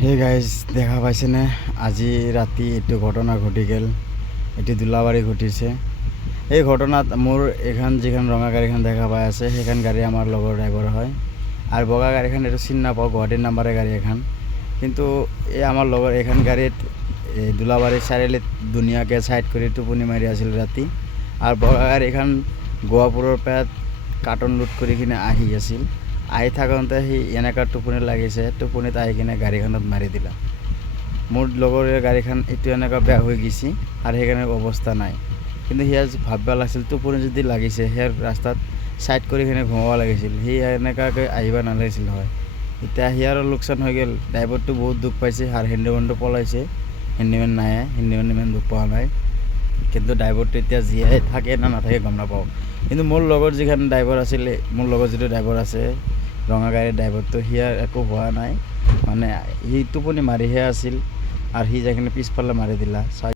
Hey guys দেখা পাইছেনে আজি ৰাতি এইটো ঘটনা ঘটি গ'ল। এইটো দোলাবাৰী ঘটিছে। এই ঘটনাত মোৰ এইখন যিখন ৰঙা গাড়ীখন দেখা পাই আছে সেইখন গাড়ী আমাৰ লগৰ ড্ৰাইভাৰ হয়, আৰু বগা গাড়ীখন এইটো চিনি নাপাওঁ, গুৱাহাটীৰ নাম্বাৰৰ গাড়ী এখন। কিন্তু এই আমাৰ লগৰ এইখন গাড়ীত এই দোলাবাৰী চাৰিআলিত ধুনীয়াকৈ ছাইড কৰি টোপনি মাৰি আছিল ৰাতি, আৰু বগা গাড়ীখন গোৱাপুৰৰ পৰা কাৰ্টন লোড কৰি কিনে আহি আছিল। আহি থাকোঁতে সি এনেকুৱা টোপনি লাগিছে, টোপনিত আহি কিনে গাড়ীখনত মাৰি দিলা। মোৰ লগৰ গাড়ীখন এইটো এনেকুৱা বেয়া হৈ গৈছে আৰু সেইকাৰণে অৱস্থা নাই। কিন্তু সি আজি ভাবিব লাগিছিল, টোপনি যদি লাগিছে সেই ৰাস্তাত ছাইড কৰি কিনে ঘুমাব লাগিছিল, সি এনেকুৱাকৈ আহিব নালাগিছিল হয়। এতিয়া সিয়াৰো লোকচান হৈ গ'ল। ড্ৰাইভাৰটো বহুত দুখ পাইছে আৰু হেণ্ডিমেনটো পলাইছে। হেণ্ডিমেন নাই, হেণ্ডিমেন ইমান দুখ পোৱা নাই। কিন্তু ড্ৰাইভাৰটো এতিয়া জীয়াই থাকে না নাথাকে গম নাপাওঁ। কিন্তু মোৰ লগৰ যিখন ড্ৰাইভাৰ আছিলে, মোৰ লগৰ যিটো ড্ৰাইভাৰ আছে ৰঙা গাড়ীৰ ড্ৰাইভাৰটো, সিয়াৰ একো হোৱা নাই। মানে সি টোপনি মাৰিহে আছিল আৰু সি যাই কিনে পিছফালে মাৰি দিলা।